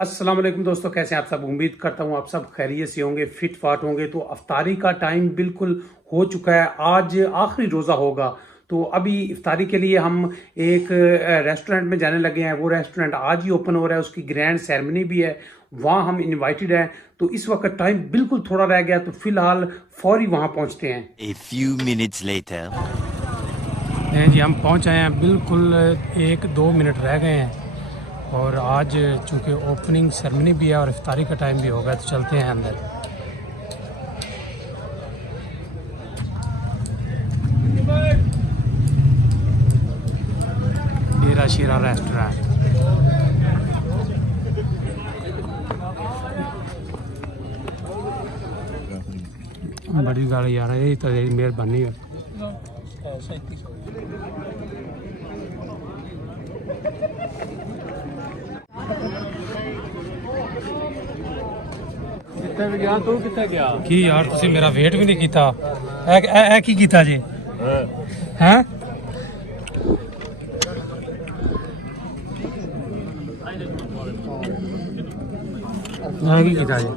अस्सलाम वालेकुम दोस्तों, कैसे हैं आप सब। उम्मीद करता हूँ आप सब खैरियत से होंगे, फिट फाट होंगे। तो इफ्तारी का टाइम बिल्कुल हो चुका है। आज आखिरी रोज़ा होगा, तो अभी इफ्तारी के लिए हम एक रेस्टोरेंट में जाने लगे हैं। वो रेस्टोरेंट आज ही ओपन हो रहा है, उसकी ग्रैंड सेरेमनी भी है, वहाँ हम इनवाइटेड हैं। तो इस वक्त टाइम बिल्कुल थोड़ा रह गया, तो फिलहाल फौरी वहाँ पहुँचते हैं। A few minutes later. जी, हम पहुँच आए हैं, बिल्कुल 1-2 मिनट रह गए हैं। और आज चूँकि ओपनिंग सेरेमनी भी है और इफ्तारी का टाइम भी होगा, तो चलते हैं अंदर। डेरा शेरा रेस्टोरेंट। बड़ी गाड़ी आ रही है, तो मेहरबानी है। की यार तुसी मेरा वेट भी नहीं कीता। ए की कीता जी? हैं की कीता जी?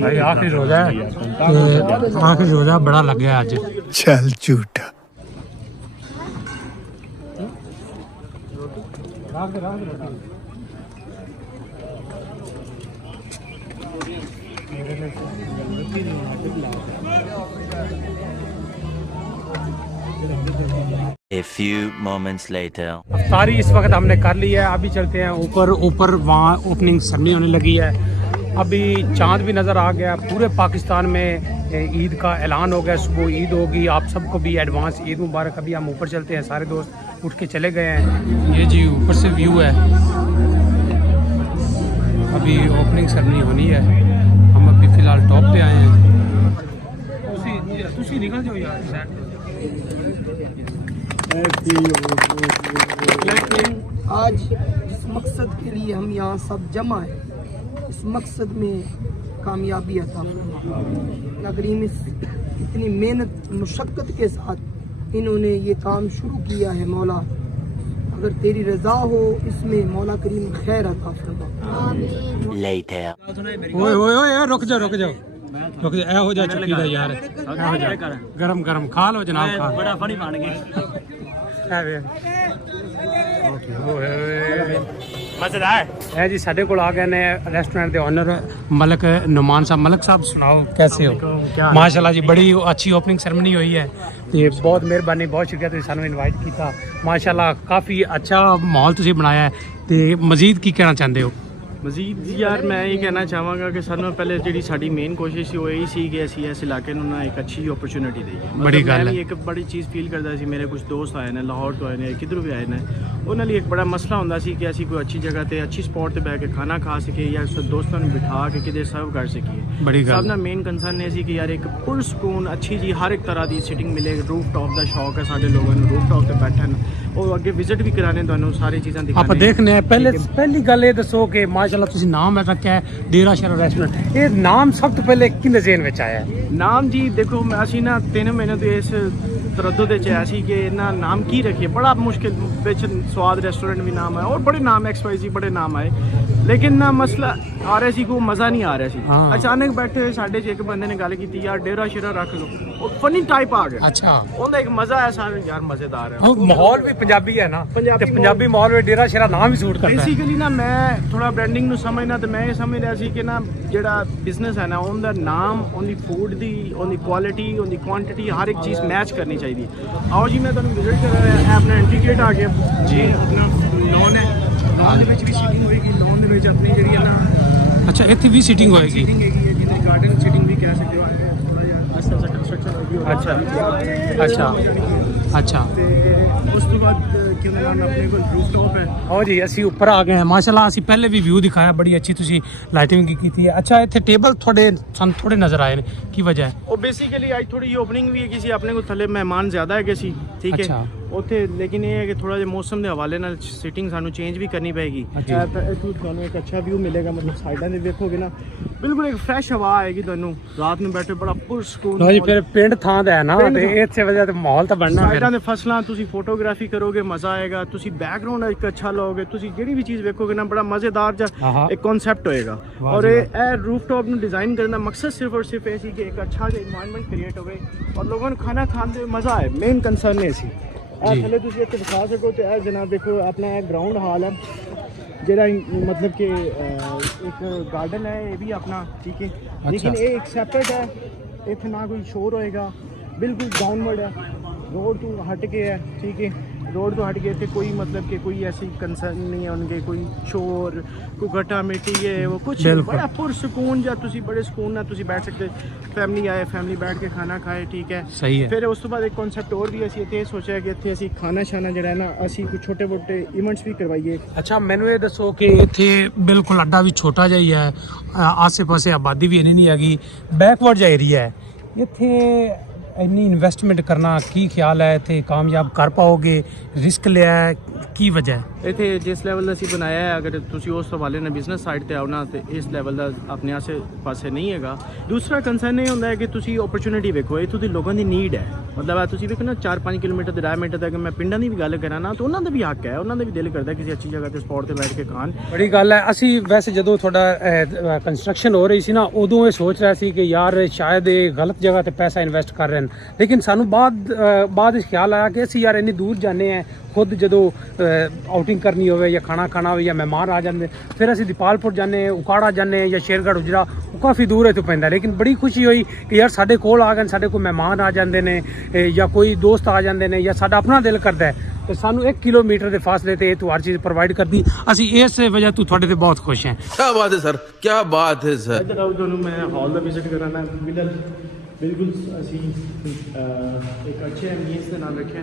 भाई आखिरी रोजा है, आखिरी रोजा बड़ा लग गया आज। चल झूठा। A few moments later. इफ्तारी इस वक्त हमने कर ली है, अभी चलते हैं ऊपर। ऊपर वहाँ ओपनिंग सेरेमनी होने लगी है। अभी चांद भी नज़र आ गया। पूरे पाकिस्तान में ईद का ऐलान हो गया, सुबह ईद होगी। आप सबको भी एडवांस ईद मुबारक। अभी हम ऊपर चलते हैं, सारे दोस्त उठ के चले गए हैं। ये जी ऊपर से व्यू है। अभी ओपनिंग सेरेमनी होनी है, हम अभी फ़िलहाल टॉप पे आए हैं। तुसी निकल जाओ यार। लेकिन आज जिस मकसद के लिए हम यहाँ सब जमा हैं, इस मकसद में कामयाबी अता फरमा। करीम इतनी मेहनत मुशक्क़त के साथ इन्होंने ये काम शुरू किया है। मौला अगर तेरी रज़ा हो इसमें, मौला करीम खैर अता फरमा। Later. ओए ओए ओए रुक जाओ रुक जाओ रुक जाओ। ए हो जा चुकी है यार, गरम गरम खा लो जनाब, खा। बड़ा फनी बन गया। मजेदार है जी। साडे कोल आ गए ने रेस्टोरेंट के ओनर मलक नुमान साहब। मलक साहब सुनाओ कैसे हो? माशाल्लाह जी, बड़ी अच्छी ओपनिंग सेरेमनी हुई है। ते बहुत मेहरबानी, बहुत शुक्रिया तुसीं सानू इनवाइट किया। माशाल्लाह काफ़ी अच्छा माहौल तुसीं बनाया है। ते मजीद की कहना चाहते हो? ਮਜ਼ੀਦ ਯਾਰ ਮੈਂ ਇਹ ਕਹਿਣਾ ਚਾਹਾਂਗਾ ਕਿ ਸਾਨੂੰ ਪਹਿਲੇ ਜਿਹੜੀ ਸਾਡੀ ਮੇਨ ਕੋਸ਼ਿਸ਼ ਸੀ ਉਹ ਇਹ ਸੀ ਕਿ ਅਸੀਂ ਇਸ ਇਲਾਕੇ ਨੂੰ ਨਾ ਇੱਕ ਅੱਛੀ ਓਪਰਚੁਨਿਟੀ ਦੇਈਏ। ਬੜੀ ਗੱਲ ਮੈਂ ਹੈ। ਵੀ ਇੱਕ ਬੜੀ ਚੀਜ਼ ਫੀਲ ਕਰਦਾ ਸੀ। ਮੇਰੇ ਕੁਝ ਦੋਸਤ ਆਏ ਨੇ, ਲਾਹੌਰ ਤੋਂ ਆਏ ਨੇ, ਕਿਧਰੋਂ ਵੀ ਆਏ ਨੇ। ਉਹਨਾਂ ਲਈ ਇੱਕ ਬੜਾ ਮਸਲਾ ਹੁੰਦਾ ਸੀ ਕਿ ਅਸੀਂ ਕੋਈ ਅੱਛੀ ਜਗ੍ਹਾ ਤੇ ਅੱਛੀ ਸਪੌਟ ਤੇ ਬਹਿ ਕੇ ਖਾਣਾ ਖਾ ਸਕੀਏ ਜਾਂ ਦੋਸਤਾਂ ਨੂੰ ਬਿਠਾ ਕੇ ਕਿਤੇ ਸਰਵ ਕਰ ਸਕੀਏ। ਬੜੀ ਗੱਲ। ਸਭ ਦਾ ਮੇਨ ਕੰਸਰਨ ਇਹ ਸੀ ਕਿ ਯਾਰ ਇੱਕ ਪੁਰਸਕੂਨ ਅੱਛੀ ਜੀ ਹਰ ਇੱਕ ਤਰ੍ਹਾਂ ਦੀ ਸਿਟਿੰਗ ਮਿਲੇ। ਰੂਫ ਟਾਪ ਦਾ ਸ਼ੌਕ ਹੈ ਸਾਡੇ ਲੋਕਾਂ ਨੂੰ, ਰੂਫ ਟਾਪ ਤੇ ਬੈਠਣ। ਉਹ ਅੱਗੇ ਵਿਜ਼ਿਟ ਵੀ ਕਰਾਣੇ, ਤੁਹਾਨੂੰ ਸਾਰੀ ਚੀਜ਼ਾਂ ਦਿਖਾਣੇ। ਆਪਾਂ ਦੇਖਨੇ ਆ। ਪਹਿਲੀ ਗੱਲ ਇਹ ਦੱਸੋ ਕਿ ਮਾਸ਼ਾਅੱਲਾ ਤੁਸੀਂ ਨਾਮ ਰੱਖਿਆ ਹੈ ਡੇਰਾ ਸ਼ੇਰਾ ਰੈਸਟੋਰੈਂਟ। ਇਹ ਨਾਮ ਸਭ ਤੋਂ ਪਹਿਲੇ ਕਿਹਦੇ ਜ਼ਿਹਨ ਵਿੱਚ ਆਇਆ ਹੈ? ਨਾਮ ਜੀ ਦੇਖੋ, ਅਸੀਂ ਨਾ 3 ਮਹੀਨੇ ਤੋਂ ਇਸ ਤਰੱਦੁਦ ਵਿੱਚ ਆਇਆ ਸੀ ਕਿ ਇਹਨਾਂ ਨਾਮ ਕੀ ਰੱਖੀਏ। ਬੜਾ ਮੁਸ਼ਕਿਲ ਵਿੱਚ ਸਵਾਦ ਰੈਸਟੋਰੈਂਟ ਵੀ ਨਾਮ ਆਇਆ, ਔਰ ਬੜੇ ਨਾਮ XYZ ਬੜੇ ਨਾਮ ਆਏ। ਲੇਕਿਨ ਨਾ ਮਸਲਾ ਆ ਰਿਹਾ ਸੀ ਕਿ ਉਹ ਮਜ਼ਾ ਨਹੀਂ ਆ ਰਿਹਾ ਸੀ। ਅਚਾਨਕ ਬੈਠੇ ਹੋਏ ਸਾਡੇ 'ਚ ਇੱਕ ਬੰਦੇ ਨੇ ਗੱਲ ਕੀਤੀ, ਯਾਰ ਡੇਰਾ ਸ਼ੇਰਾ ਰੱਖ ਲਓ। ਉਹ ਫਨੀ ਟਾਈਪ ਆ ਗਿਆ। ਅੱਛਾ, ਉਹਦਾ ਇੱਕ ਮਜ਼ਾ ਆਇਆ ਸਾਰੇ, ਯਾਰ ਮਜ਼ੇਦਾਰ ਹੈ। ਮਾਹੌਲ ਵੀ ਪੰਜਾਬੀ ਹੈ ਨਾ, ਤੇ ਪੰਜਾਬੀ ਮਾਹੌਲ ਵਿੱਚ ਡੇਰਾ ਸ਼ੇਰਾ ਨਾਮ ਵੀ ਸੂਟ ਕਰਦਾ ਹੈ। ਬੇਸਿਕਲੀ ਨਾ ਮੈਂ ਥੋੜਾ ਬ੍ਰਾਂਡਿੰਗ ਨੂੰ ਸਮਝਣਾ, ਤੇ ਮੈਂ ਇਹ ਸਮਝ ਰਿਹਾ ਸੀ ਕਿ ਨਾ ਜਿਹੜਾ ਬਿਜ਼ਨਸ ਹੈ ਨਾ, ਉਹਦਾ ਨਾਮ, ਉਹਦੀ ਫੂਡ ਦੀ, ਉਹਦੀ ਕੁਆਲਿਟੀ, ਉਹਦੀ ਕੁਆਂਟੀਟੀ, ਹਰ ਇੱਕ ਚੀਜ਼ ਮੈਚ ਕਰਨੀ ਚਾਹੀਦੀ ਹੈ। ਆਓ ਜੀ ਮੈਂ ਤੁਹਾਨੂੰ ਵਿਜ਼ਿਟ ਕਰਾ ਰਿਹਾ। ਇਹ ਆਪਣਾ ਐਂਟਰੀ ਗੇਟ ਆ ਗਿਆ ਜੀ। ਆਪਣਾ ਲੌਨ ਹੈ, ਲੌਨ ਦੇ ਵਿੱਚ ਵੀ ਸੀਟਿੰਗ ਹੋਏਗੀ। ਲੌਨ ਦੇ ਵਿੱਚ ਆਪਣੀ ਜਿਹੜੀ ਹੈ ਨਾ, ਅੱਛਾ ਇੱਥੇ ਵੀ ਸੀਟਿੰਗ ਹੋਏਗੀ। ਸੀਟਿੰਗ ਹੈਗੀ ਹੈ, ਜਿਹਦੀ ਗਾਰਡਨ ਸੀਟਿੰਗ ਵੀ ਕਹਿ ਸਕਦੇ ਹੋ। ਥੋੜਾ ਜਿਹਾ ਅਸਲ ਦਾ ਕੰਸਟਰਕਸ਼ਨ ਹੋਏਗੀ। ਅੱਛਾ ਅੱਛਾ। ਤੇ ਉਸ ਤੋਂ ਬਾਅਦ ਕਿ ਉਹਨਾਂ ਨਾਲ ਆਪਣੇ ਕੋਲ ਰੂਫ ਟਾਪ ਹੈ। ਹੋ ਜੀ, ਅਸੀਂ ਉੱਪਰ ਆ ਗਏ ਹਾਂ। ਮਾਸ਼ਾਅੱਲਾ ਅਸੀਂ ਪਹਿਲੇ ਵੀ ਵਿਊ ਦਿਖਾਇਆ, ਬੜੀ ਅੱਛੀ ਤੁਸੀਂ ਲਾਈਟਿੰਗ ਕੀਤੀ ਹੈ। ਅੱਛਾ ਇੱਥੇ ਟੇਬਲ ਸਾਨੂੰ ਥੋੜੇ ਨਜ਼ਰ ਆਏ ਨੇ, ਕੀ ਵਜ੍ਹਾ ਹੈ? ਉਹ ਬੇਸਿਕਲੀ ਅੱਜ ਥੋੜੀ ਜਿਹੀ ਓਪਨਿੰਗ ਵੀ ਹੈਗੀ ਸੀ, ਆਪਣੇ ਕੋਲ ਥੱਲੇ ਮਹਿਮਾਨ ਜ਼ਿਆਦਾ ਹੈਗੇ ਸੀ, ਠੀਕ ਹੈ। ਉੱਥੇ ਲੇਕਿਨ ਇਹ ਹੈ ਕਿ ਥੋੜਾ ਜਿਹਾ ਮੌਸਮ ਦੇ ਹਵਾਲੇ ਨਾਲ ਸਿਟਿੰਗ ਸਾਨੂੰ ਚੇਂਜ ਵੀ ਕਰਨੀ ਪਏਗੀ। ਇੱਥੋਂ ਤੁਹਾਨੂੰ ਇੱਕ ਅੱਛਾ ਵਿਊ ਮਿਲੇਗਾ, ਮਤਲਬ ਸਾਈਡਾਂ ਦੇ ਵੇਖੋਗੇ ਨਾ ਬਿਲਕੁਲ ਇੱਕ ਫਰੈਸ਼ ਹਵਾ ਆਏਗੀ ਤੁਹਾਨੂੰ, ਰਾਤ ਨੂੰ ਬੈਠੇ ਬੜਾ ਪੁਰਸਕੂਨ। ਲੋ ਜੀ ਫਿਰ ਪਿੰਡ ਥਾਂ ਦਾ ਹੈ ਨਾ, ਤੇ ਇੱਥੇ ਵਜ੍ਹਾ ਤੇ ਮਾਹੌਲ ਤਾਂ ਬਣਨਾ। ਸਾਈਡਾਂ ਦੇ ਫਸਲਾਂ, ਤੁਸੀਂ ਫੋਟੋਗ੍ਰਾਫੀ ਕਰੋਗੇ ਮਜ਼ਾ ਆਏਗਾ, ਤੁਸੀਂ ਬੈਕਗ੍ਰਾਉਂਡ ਇੱਕ ਅੱਛਾ ਲਓਗੇ, ਤੁਸੀਂ ਜਿਹੜੀ ਵੀ ਚੀਜ਼ ਵੇਖੋਗੇ ਨਾ ਬੜਾ ਮਜ਼ੇਦਾਰ ਜਿਹਾ ਇੱਕ ਕਨਸੈਪਟ ਹੋਏਗਾ। ਔਰ ਇਹ ਰੂਫਟੌਪ ਨੂੰ ਡਿਜ਼ਾਈਨ ਕਰਨ ਦਾ ਮਕਸਦ ਸਿਰਫ ਔਰ ਸਿਰਫ ਇਹ ਸੀ ਕਿ ਇੱਕ ਅੱਛਾ ਜਿਹਾ ਇਨਵਾਇਰਨਮੈਂਟ ਕ੍ਰੀਏਟ ਹੋਵੇ ਔਰ ਲੋਕਾਂ ਨੂੰ ਖਾਣਾ ਖਾਣ ਦੇ ਮਜ਼ਾ ਆਏ। ਮੇਨ ਕੰਸਰਨ ਇਹ ਸੀ। ਇਹ ਥੱਲੇ ਤੁਸੀਂ ਇੱਥੇ ਦਿਖਾ ਸਕੋ ਤੇ ਇਹ ਜਨਾਬ ਦੇਖੋ ਆਪਣਾ ਇਹ ਗਰਾਊਂਡ ਹਾਲ ਹੈ ਜਿਹੜਾ मतलब कि एक गार्डन है ये भी अपना, ठीक है। अच्छा। लेकिन ये एक सेपरेट है, इतना ना कोई शोर होएगा, बिल्कुल डाउनवर्ड है, रोड तो हट के है, ठीक है। रोड तो हट गए थे, कोई मतलब कि कोई ऐसी कंसर्न नहीं है उनके, कोई शोर कोई गट्टा मिट्टी है वो कुछ बड़ा पुरसकून जा तुसी बड़े सुकून ना तुसी बैठ सकते, फैमिली आए फैमिली बैठ के खाना खाए, ठीक है। सही है। फिर उस तो बाद एक कॉन्सेप्ट और भी ਅਸੀਂ ਇੱਥੇ ਸੋਚਿਆ ਕਿ ਇੱਥੇ ਅਸੀਂ ਖਾਣਾ ਛਾਣਾ ਜਿਹੜਾ ਹੈ ਨਾ ਅਸੀਂ ਕੋਈ ਛੋਟੇ ਮੋਟੇ ਇਵੈਂਟਸ ਵੀ ਕਰਵਾਈਏ। ਅੱਛਾ ਮੈਨੂੰ ਇਹ ਦੱਸੋ ਕਿ ਇੱਥੇ ਬਿਲਕੁਲ ਅੱਡਾ ਵੀ ਛੋਟਾ ਜਿਹਾ ਹੀ ਹੈ, ਆਸੇ-ਪਾਸੇ ਆਬਾਦੀ ਵੀ ਇੰਨੀ ਨਹੀਂ ਹੈਗੀ, ਬੈਕਵਰਡ ਜਿਹਾ ਏਰੀਆ ਹੈ, ਇੱਥੇ ਇੰਨੀ ਇਨਵੈਸਟਮੈਂਟ ਕਰਨਾ ਕੀ ਖਿਆਲ ਹੈ, ਇੱਥੇ ਕਾਮਯਾਬ ਕਰ ਪਾਓਗੇ, ਰਿਸਕ ਲਿਆ ਹੈ, ਕੀ ਵਜ੍ਹਾ ਹੈ? ਇੱਥੇ ਜਿਸ ਲੈਵਲ ਦਾ ਅਸੀਂ ਬਣਾਇਆ ਹੈ, ਅਗਰ ਤੁਸੀਂ ਉਸ ਹਵਾਲੇ ਨਾਲ ਬਿਜ਼ਨਸ ਸਾਈਡ ਤੇ ਆਉਣਾ ਤੇ ਇਸ ਲੈਵਲ ਦਾ ਆਪਣੇ ਆਸੇ ਪਾਸੇ ਨਹੀਂ ਹੈਗਾ। ਦੂਸਰਾ ਕੰਸਰਨ ਇਹ ਹੁੰਦਾ ਹੈ ਕਿ ਤੁਸੀਂ ਓਪਰਚੁਨਿਟੀ ਵੇਖੋ, ਇੱਥੋਂ ਦੀ ਲੋਕਾਂ ਦੀ ਨੀਡ ਹੈ, ਮਤਲਬ ਹੈ ਤੁਸੀਂ ਵੇਖੋ ਨਾ 4-5 ਕਿਲੋਮੀਟਰ ਦੇ ਡਾਇਮੀਟਰ ਤੱਕ ਮੈਂ ਪਿੰਡਾਂ ਦੀ ਵੀ ਗੱਲ ਕਰਾਂ ਨਾ ਤਾਂ ਉਹਨਾਂ ਦਾ ਵੀ ਹੱਕ ਹੈ, ਉਹਨਾਂ ਦਾ ਵੀ ਦਿਲ ਕਰਦਾ ਕਿਸੇ ਅੱਛੀ ਜਗ੍ਹਾ ਤੇ ਸਪੌਟ ਤੇ ਬੈਠ ਕੇ ਖਾਣ। ਬੜੀ ਗੱਲ ਹੈ। ਅਸੀਂ ਵੈਸੇ ਜਦੋਂ ਤੁਹਾਡਾ ਕੰਸਟਰਕਸ਼ਨ ਹੋ ਰਹੀ ਸੀ ਨਾ ਉਦੋਂ ਇਹ ਸੋਚ ਰਿਹਾ ਸੀ ਕਿ ਯਾਰ ਸ਼ਾਇਦ ਇਹ ਗਲਤ ਜਗ੍ਹਾ ਤੇ ਪੈਸਾ ਇਨਵੈਸਟ ਕਰ ਰਹੇ ਹਨ, ਲੇਕਿਨ ਸਾਨੂੰ ਬਾਅਦ ਵਿੱਚ ਖਿਆਲ ਆਇਆ ਕਿ ਅਸੀਂ ਯਾਰ ਇੰਨੀ ਦੂਰ ਜਾਂਦੇ ਹਾਂ, ਖੁਦ ਜਦੋਂ ਆਊਟਿੰਗ ਕਰਨੀ ਹੋਵੇ ਜਾਂ ਖਾਣਾ ਖਾਣਾ ਹੋਵੇ ਜਾਂ ਮਹਿਮਾਨ ਆ ਜਾਂਦੇ, ਫਿਰ ਅਸੀਂ ਦੀਪਾਲਪੁਰ ਜਾਂਦੇ, ਉਕਾੜਾ ਜਾਂਦੇ ਜਾਂ ਸ਼ੇਰਗੜ੍ਹ ਉਜਰਾ, ਉਹ ਕਾਫੀ ਦੂਰ ਇੱਥੋਂ ਪੈਂਦਾ। ਲੇਕਿਨ ਬੜੀ ਖੁਸ਼ੀ ਹੋਈ ਕਿ ਯਾਰ ਸਾਡੇ ਕੋਲ ਆ ਗਏ, ਸਾਡੇ ਕੋਲ ਮਹਿਮਾਨ ਆ ਜਾਂਦੇ ਨੇ ਜਾਂ ਕੋਈ ਦੋਸਤ ਆ ਜਾਂਦੇ ਨੇ ਜਾਂ ਸਾਡਾ ਆਪਣਾ ਦਿਲ ਕਰਦਾ ਹੈ ਤੇ ਸਾਨੂੰ 1 ਕਿਲੋਮੀਟਰ ਦੇ ਫਾਸਲੇ ਤੇ ਇਹ ਹਰ ਚੀਜ਼ ਪ੍ਰੋਵਾਈਡ ਕਰਦੀ। ਅਸੀਂ ਇਸ ਵਜ੍ਹਾ ਤੋਂ ਤੁਹਾਡੇ ਤੇ ਬਹੁਤ ਖੁਸ਼ ਹਾਂ। क्या बात है सर, क्या बात है सर। ਇੱਧਰ ਆਓ ਤੁਹਾਨੂੰ ਮੈਂ ਹਾਲ ਦਾ ਵਿਜ਼ਿਟ ਕਰਾਣਾ। ਬਿਲਕੁਲ ਅਸੀਂ ਇੱਕ ਅੱਛੇ ਐਮਬੀਐਂਸ ਦੇ ਨਾਲ ਰੱਖਿਆ।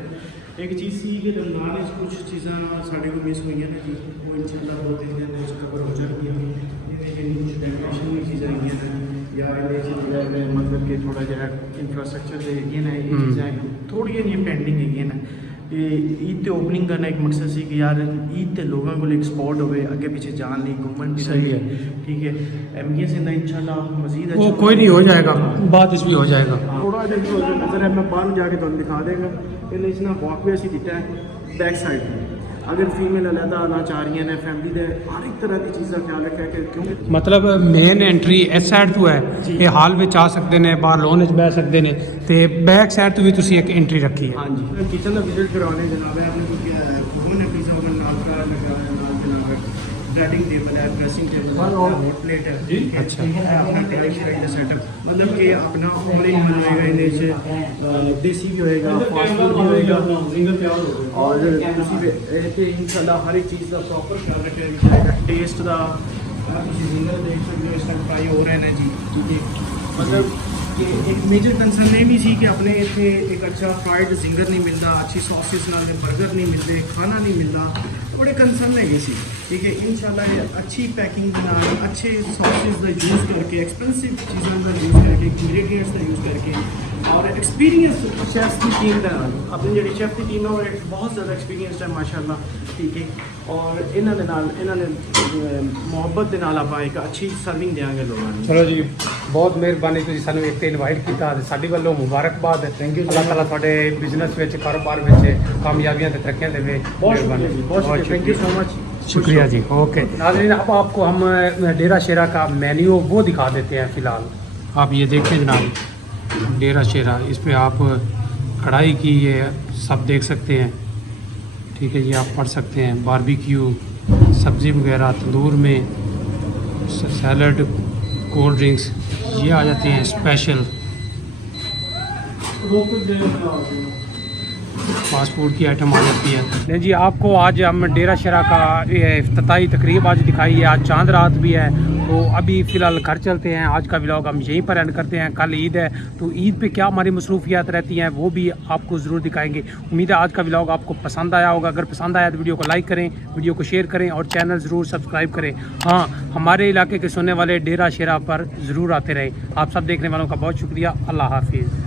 ਇੱਕ ਚੀਜ਼ ਸੀ ਕਿ ਰਮਜ਼ਾਨ ਵਿੱਚ ਕੁਝ ਚੀਜ਼ਾਂ ਸਾਡੇ ਕੋਲ ਮਿਸ ਹੋਈਆਂ ਨੇ ਜੀ, ਉਹ ਇਨਸ਼ਾਅੱਲਾ ਬਹੁਤ ਦਿਨ ਦੇ ਵਿੱਚ ਕਵਰ ਹੋ ਜਾਣਗੀਆਂ। ਜਿਵੇਂ ਕਿ ਕੁਝ ਡੈਕੋਰੇਸ਼ਨ ਦੀ ਚੀਜ਼ਾਂ ਹੈਗੀਆਂ ਨੇ ਜਾਂ ਇਹਦੇ ਵਿੱਚ ਜਿਹੜਾ ਮਤਲਬ ਕਿ ਥੋੜਾ ਜਿਹਾ ਇਨਫਰਾਸਟ੍ਰਕਚਰ ਦੇ ਹੈਗੀਆਂ ਨੇ, ਇਹ ਚੀਜ਼ਾਂ ਥੋੜ੍ਹੀਆਂ ਜਿਹੀਆਂ ਪੈਂਡਿੰਗ ਹੈਗੀਆਂ ਨੇ। ईद ते ओपनिंग करना एक मकसद सी कि यार ईद ते लोगों को एक स्पॉट हो अगे पीछे जान ली घूमन भी सही है, ठीक है। एमबीएस इंशाल्लाह मजीद वो कोई नहीं हो जाएगा, बाद इसमें हो जाएगा। थोड़ा जो नज़र है मैं बाहर जाके तुम दिखा देगा। पहले इसना वॉकवे असी दिता है बैक साइड में, अगर फीमेल अलहदा आना चाह रही हैं फैमिली दे हर एक तरह की चीज़ का ख्याल रखा है क्योंकि मतलब मेन एंट्री इस साइड तो है कि हाल में आ सकते हैं, बाहर लोन बह सकते हैं, तो बैक साइड तो भी तुसी एक एंट्री रखी है। हाँ जी किचन का विजिट करवाने जनाब है आपने ओवन है, पिज़्ज़ा ओवन नाल का लगा है, नाल के नाल ड्रेसिंग टेबल है, ड्रेसिंग टेबल है, हॉट प्लेट है जी। अच्छा अपना टेलीविजन का सेटअप मतलब कि अपना ऑनलाइन होएगा, इन्हें देसी भी होएगा, फास्ट फूड भी होएगा और तुसी इंशाल्लाह हर एक चीज़ का प्रॉपर ख्याल रखा जाएगा। टेस्ट का तुसी जिंगर देख सकते हो, इस टाइम फ्राई हो रहे हैं जी, ठीक है। मतलब कि एक मेजर कंसर्न ये भी सी कि अपने इतने एक अच्छा फ्राइड जिंगर नहीं मिलता, अच्छी सॉसेस नाल बर्गर नहीं मिलते, खाना नहीं मिलता, बड़े कंसर्न है सी, ठीक है। इंशाल्लाह अच्छी पैकिंग नाल अच्छे सॉसेस का यूज़ करके एक्सपेंसिव चीज़ों का यूज़ करके इंग्रेडिएंट्स का यूज़ करके और एक्सपीरियंस शेफ की टीम का अपनी जी शेफ की टीम है और बहुत ज़्यादा एक्सपीरियंस है माशाल्लाह, ठीक है। और इन्होंने मुहब्बत के नाल आप एक अच्छी सर्विंग देंगे लोगों को। चलो जी बहुत मेहरबानी, तुसीं सानू एक इनवाइट किया, साडी वालों मुबारकबाद। Thank you. अल्लाह ताला तुहाडे बिजनेस विच कारोबार विच कामयाबियां ते तरक्कियां देवे। बहुत शुक्रिया, थैंक यू सो मच, शुक्रिया जी। ओके नाज़रीन, अब आपको हम डेरा शेरा का मेन्यू वो दिखा देते हैं। फ़िलहाल आप ये देखें जनाब, डेरा शेरा, इस पे आप कढ़ाई की ये सब देख सकते हैं, ठीक है। ये आप पढ़ सकते हैं बारबेक्यू, सब्ज़ी वगैरह तंदूर में, सैलड, कोल्ड ड्रिंक्स, ये आ जाती हैं स्पेशल। फास्ट फूड की आइटम आ जाती है। नहीं जी, आपको आज हम डेरा शेरा का इफ्तिताई तकरीब आज दिखाई है। आज चांद रात भी है, तो अभी फ़िलहाल घर चलते हैं। आज का व्लॉग हम यहीं पर एंड करते हैं। कल ईद है, तो ईद पे क्या हमारी मसरूफियात रहती हैं वो भी आपको ज़रूर दिखाएंगे। उम्मीद है आज का व्लॉग आपको पसंद आया होगा। अगर पसंद आया तो वीडियो को लाइक करें, वीडियो को शेयर करें और चैनल ज़रूर सब्सक्राइब करें। हाँ, हमारे इलाके के सुनने वाले डेरा शेरा पर ज़रूर आते रहें। आप सब देखने वालों का बहुत शुक्रिया। अल्लाह हाफिज़।